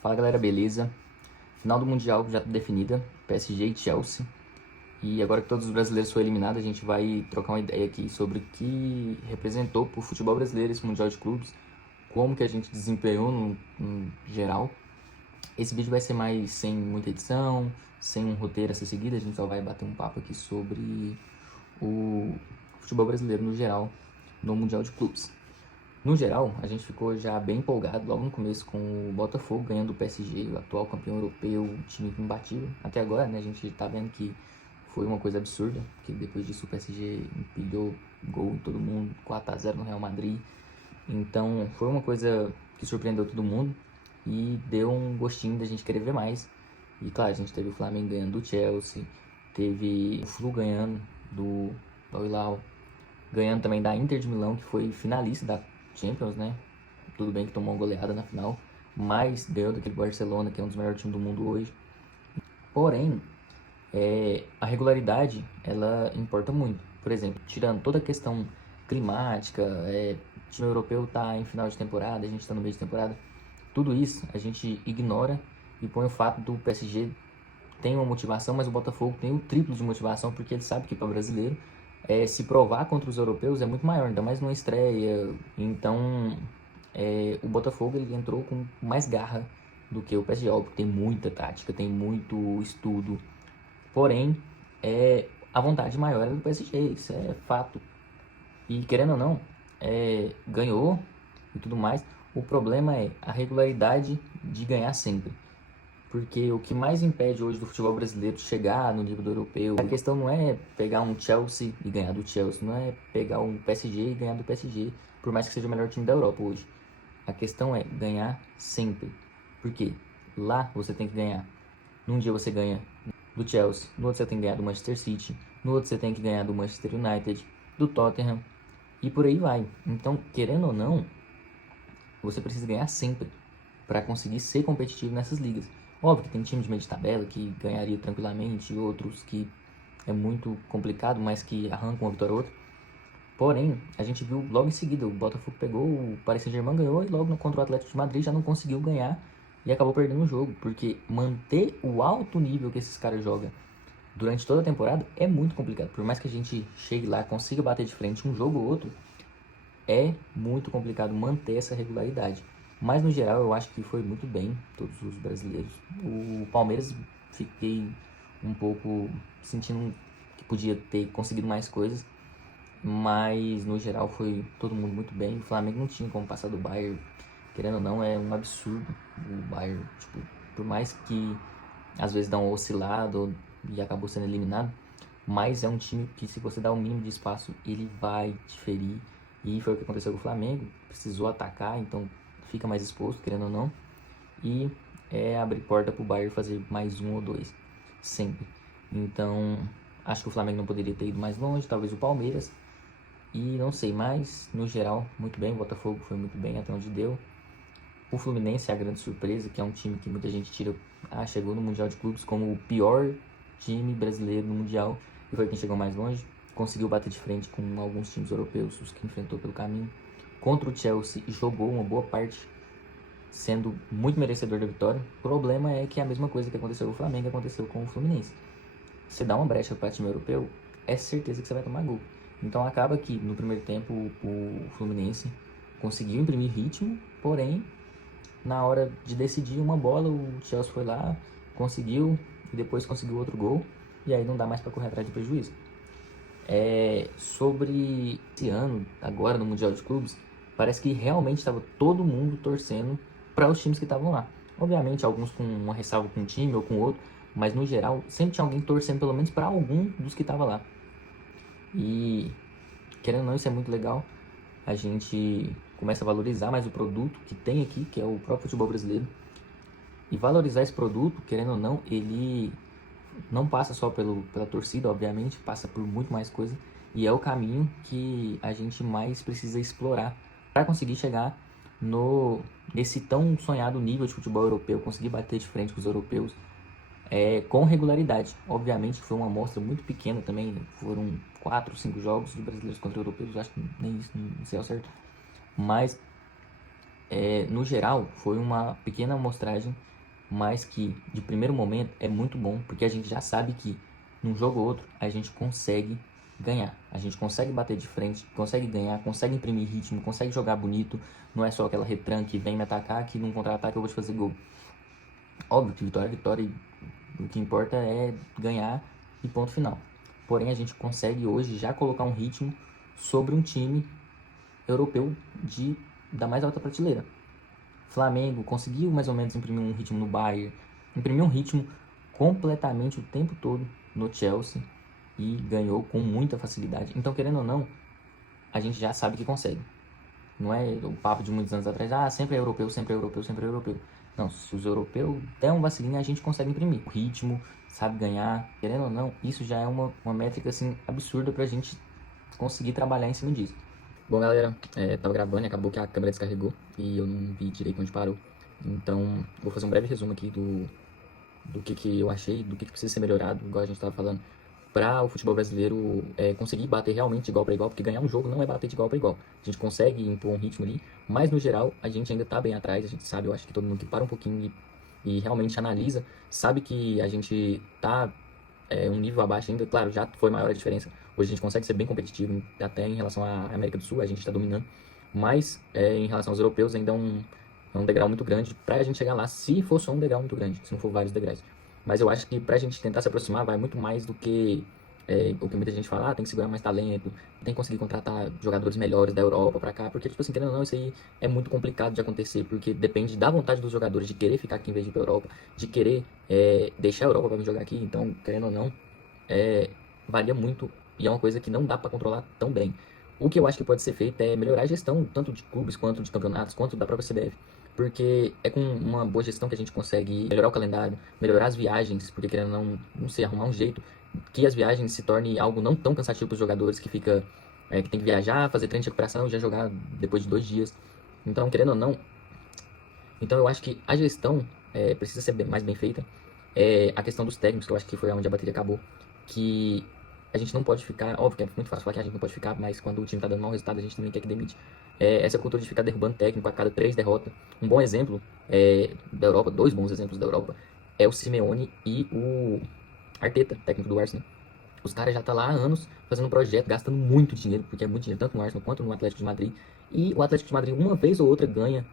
Fala galera, beleza? Final do Mundial já tá definida, PSG e Chelsea. E agora que todos os brasileiros foram eliminados, a gente vai trocar uma ideia aqui sobre o que representou pro futebol brasileiro esse Mundial de Clubes, como que a gente desempenhou no geral. Esse vídeo vai ser mais sem muita edição, sem um roteiro a ser seguido, a gente só vai bater um papo aqui sobre o futebol brasileiro no geral, no Mundial de Clubes. No geral, a gente ficou já bem empolgado logo no começo com o Botafogo ganhando o PSG, o atual campeão europeu, um time imbatível. Até agora, né, a gente tá vendo que foi uma coisa absurda, porque depois disso o PSG empilhou gol em todo mundo, 4-0 no Real Madrid. Então, foi uma coisa que surpreendeu todo mundo e deu um gostinho da gente querer ver mais. E claro, a gente teve o Flamengo ganhando do Chelsea, teve o Flu ganhando do Al Hilal, ganhando também da Inter de Milão, que foi finalista da Champions, né? Tudo bem que tomou uma goleada na final, mas ganhou daquele Barcelona, que é um dos melhores times do mundo hoje. Porém, a regularidade, ela importa muito. Por exemplo, tirando toda a questão climática, o time europeu tá em final de temporada, a gente tá no meio de temporada, tudo isso a gente ignora e põe o fato do PSG tem uma motivação, mas o Botafogo tem o triplo de motivação, porque ele sabe que para brasileiro se provar contra os europeus é muito maior, ainda mais numa estreia. Então, o Botafogo ele entrou com mais garra do que o PSG, porque tem muita tática, tem muito estudo. Porém, a vontade maior é do PSG, isso é fato. E querendo ou não, ganhou e tudo mais. O problema é a regularidade de ganhar sempre. Porque o que mais impede hoje do futebol brasileiro chegar no nível do europeu, a questão não é pegar um Chelsea e ganhar do Chelsea, não é pegar um PSG e ganhar do PSG, por mais que seja o melhor time da Europa hoje. A questão é ganhar sempre. Por quê? Lá você tem que ganhar. Num dia você ganha do Chelsea, no outro você tem que ganhar do Manchester City, no outro você tem que ganhar do Manchester United, do Tottenham, e por aí vai. Então, querendo ou não, você precisa ganhar sempre para conseguir ser competitivo nessas ligas. Óbvio que tem time de meio de tabela que ganharia tranquilamente, outros que é muito complicado, mas que arrancam uma vitória ou outra. Porém, a gente viu logo em seguida, o Botafogo pegou, o Paris Saint-Germain ganhou e logo contra o Atlético de Madrid já não conseguiu ganhar e acabou perdendo o jogo, porque manter o alto nível que esses caras jogam durante toda a temporada é muito complicado. Por mais que a gente chegue lá, consiga bater de frente um jogo ou outro, é muito complicado manter essa regularidade. Mas no geral eu acho que foi muito bem todos os brasileiros. O Palmeiras fiquei um pouco sentindo que podia ter conseguido mais coisas, mas no geral foi todo mundo muito bem. O Flamengo não tinha como passar do Bayern, querendo ou não, é um absurdo o Bayern, tipo, por mais que às vezes dá um oscilado e acabou sendo eliminado, mas é um time que se você dá o mínimo de espaço, ele vai diferir. E foi o que aconteceu com o Flamengo, precisou atacar, então fica mais exposto, querendo ou não, e abrir porta para o Bayern fazer mais um ou dois, sempre. Então, acho que o Flamengo não poderia ter ido mais longe, talvez o Palmeiras, e não sei, mas no geral, muito bem, o Botafogo foi muito bem até onde deu. O Fluminense é a grande surpresa, que é um time que muita gente tira, chegou no Mundial de Clubes como o pior time brasileiro no Mundial, e foi quem chegou mais longe, conseguiu bater de frente com alguns times europeus, os que enfrentou pelo caminho. Contra o Chelsea, jogou uma boa parte, sendo muito merecedor da vitória. O problema é que a mesma coisa que aconteceu com o Flamengo aconteceu com o Fluminense. Você dá uma brecha para time europeu, é certeza que você vai tomar gol. Então acaba que no primeiro tempo o Fluminense conseguiu imprimir ritmo, porém na hora de decidir uma bola o Chelsea foi lá, conseguiu e depois conseguiu outro gol, e aí não dá mais para correr atrás de prejuízo. Sobre esse ano, agora no Mundial de Clubes, parece que realmente estava todo mundo torcendo para os times que estavam lá. Obviamente, alguns com uma ressalva com um time ou com outro, mas no geral, sempre tinha alguém torcendo pelo menos para algum dos que estava lá. E, querendo ou não, isso é muito legal. A gente começa a valorizar mais o produto que tem aqui, que é o próprio futebol brasileiro. E valorizar esse produto, querendo ou não, ele não passa só pela torcida, obviamente, passa por muito mais coisa. E é o caminho que a gente mais precisa explorar para conseguir chegar nesse tão sonhado nível de futebol europeu, conseguir bater de frente com os europeus com regularidade. Obviamente foi uma amostra muito pequena também, foram 4, 5 jogos de brasileiros contra europeus, acho que nem isso, não sei ao certo. Mas No geral, foi uma pequena amostragem, mas que de primeiro momento é muito bom, porque a gente já sabe que num jogo ou outro a gente consegue ganhar, a gente consegue bater de frente, consegue ganhar, consegue imprimir ritmo, consegue jogar bonito, não é só aquela retranca que vem me atacar, que num contra-ataque eu vou te fazer gol. Óbvio que vitória é vitória e o que importa é ganhar e ponto final. Porém, a gente consegue hoje já colocar um ritmo sobre um time europeu da mais alta prateleira. Flamengo conseguiu mais ou menos imprimir um ritmo no Bayern, imprimiu um ritmo completamente o tempo todo no Chelsea e ganhou com muita facilidade. Então, querendo ou não, a gente já sabe que consegue. Não é o papo de muitos anos atrás, sempre é europeu, sempre é europeu, sempre é europeu. Não, se os europeus der um vacilinho, a gente consegue imprimir. O ritmo, sabe ganhar, querendo ou não, isso já é uma métrica assim absurda pra gente conseguir trabalhar em cima disso. Bom, galera, tava gravando e acabou que a câmera descarregou e eu não vi direito onde parou. Então, vou fazer um breve resumo aqui do que eu achei, do que precisa ser melhorado, igual a gente tava falando, para o futebol brasileiro conseguir bater realmente de igual para igual, porque ganhar um jogo não é bater de igual para igual. A gente consegue impor um ritmo ali, mas no geral a gente ainda tá bem atrás, a gente sabe, eu acho que todo mundo que para um pouquinho e realmente analisa, sabe que a gente tá um nível abaixo ainda, claro, já foi maior a diferença. Hoje a gente consegue ser bem competitivo, até em relação à América do Sul, a gente está dominando, mas em relação aos europeus ainda é um degrau muito grande para a gente chegar lá, se for só um degrau muito grande, se não for vários degraus. Mas eu acho que pra gente tentar se aproximar vai muito mais do que o que muita gente fala, tem que segurar mais talento, tem que conseguir contratar jogadores melhores da Europa pra cá, porque, tipo assim, querendo ou não, isso aí é muito complicado de acontecer, porque depende da vontade dos jogadores de querer ficar aqui em vez de ir pra Europa, de querer deixar a Europa pra vir jogar aqui, então, querendo ou não, varia muito e é uma coisa que não dá pra controlar tão bem. O que eu acho que pode ser feito é melhorar a gestão, tanto de clubes, quanto de campeonatos, quanto da própria CBF. Porque é com uma boa gestão que a gente consegue melhorar o calendário, melhorar as viagens, porque querendo não sei, arrumar um jeito que as viagens se tornem algo não tão cansativo para os jogadores que fica que tem que viajar, fazer treino de recuperação e já jogar depois de 2 dias. Então, querendo ou não, então eu acho que a gestão precisa ser mais bem feita. A questão dos técnicos, que eu acho que foi onde a bateria acabou, que a gente não pode ficar, óbvio que é muito fácil falar que a gente não pode ficar, mas quando o time tá dando mau resultado, a gente também quer que demite. Essa cultura de ficar derrubando técnico a cada 3 derrotas. Um bom exemplo da Europa, 2 bons exemplos da Europa, é o Simeone e o Arteta, técnico do Arsenal. Os caras já tá lá há anos fazendo um projeto, gastando muito dinheiro, porque é muito dinheiro, tanto no Arsenal quanto no Atlético de Madrid. E o Atlético de Madrid, uma vez ou outra, ganha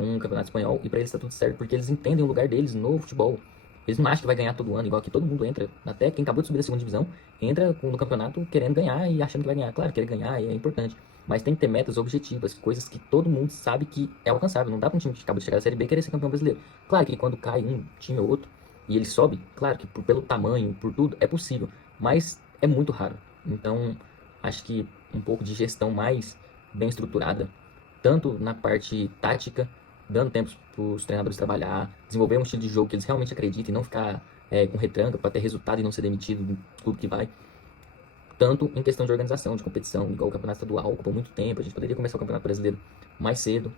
um campeonato espanhol, e pra eles tá tudo certo, porque eles entendem o lugar deles no futebol. Eles não acham que vai ganhar todo ano, igual que todo mundo entra, até quem acabou de subir da segunda divisão, entra no campeonato querendo ganhar e achando que vai ganhar. Claro, querer ganhar é importante, mas tem que ter metas objetivas, coisas que todo mundo sabe que é alcançável. Não dá pra um time que acabou de chegar da Série B querer ser campeão brasileiro. Claro que quando cai um time ou outro e ele sobe, claro que pelo tamanho, por tudo, é possível, mas é muito raro. Então, acho que um pouco de gestão mais bem estruturada, tanto na parte tática, dando tempo para os treinadores trabalhar, desenvolver um estilo de jogo que eles realmente acreditem e não ficar com retranca para ter resultado e não ser demitido do clube que vai. Tanto em questão de organização, de competição, igual o campeonato estadual ocupou muito tempo, a gente poderia começar o campeonato brasileiro mais cedo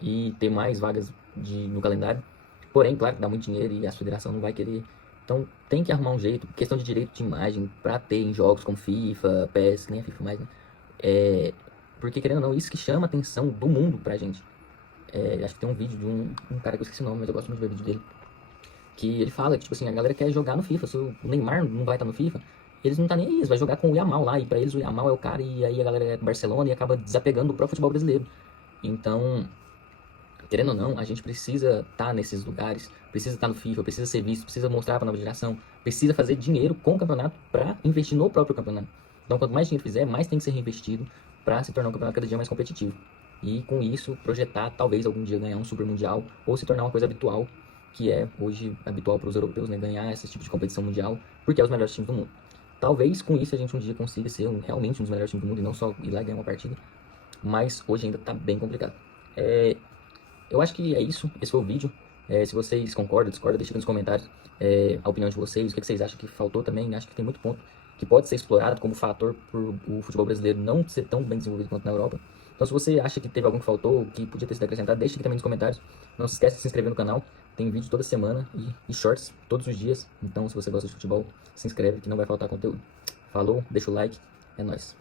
e ter mais vagas no calendário. Porém, claro que dá muito dinheiro e a federação não vai querer. Então tem que arrumar um jeito, questão de direito de imagem, para ter em jogos como FIFA, PES, nem a FIFA mais, né? Porque querendo ou não, isso que chama a atenção do mundo pra gente. Acho que tem um vídeo de um cara que eu esqueci o nome, mas eu gosto muito de ver o vídeo dele. Que ele fala que, tipo assim, a galera quer jogar no FIFA. Se o Neymar não vai estar no FIFA, eles não tá nem aí, eles vai jogar com o Yamal lá. E pra eles o Yamal é o cara, e aí a galera é Barcelona e acaba desapegando do próprio futebol brasileiro. Então, querendo ou não, a gente precisa estar nesses lugares, precisa estar no FIFA, precisa ser visto, precisa mostrar pra nova geração, precisa fazer dinheiro com o campeonato pra investir no próprio campeonato. Então, quanto mais dinheiro fizer, mais tem que ser reinvestido pra se tornar um campeonato cada dia mais competitivo. E com isso, projetar, talvez algum dia ganhar um super mundial, ou se tornar uma coisa habitual, que é hoje habitual para os europeus, né, ganhar esse tipo de competição mundial, porque é os melhores times do mundo. Talvez com isso a gente um dia consiga ser realmente um dos melhores times do mundo e não só ir lá e ganhar uma partida, mas hoje ainda tá bem complicado. Eu acho que é isso, esse foi o vídeo. Se vocês concordam, discordam, deixa aqui nos comentários a opinião de vocês, o que vocês acham que faltou também. Acho que tem muito ponto que pode ser explorado como fator por o futebol brasileiro não ser tão bem desenvolvido quanto na Europa. Então, se você acha que teve algum que faltou, que podia ter sido acrescentado, deixa aqui também nos comentários. Não se esquece de se inscrever no canal, tem vídeo toda semana e shorts todos os dias. Então, se você gosta de futebol, se inscreve que não vai faltar conteúdo. Falou, deixa o like, é nóis.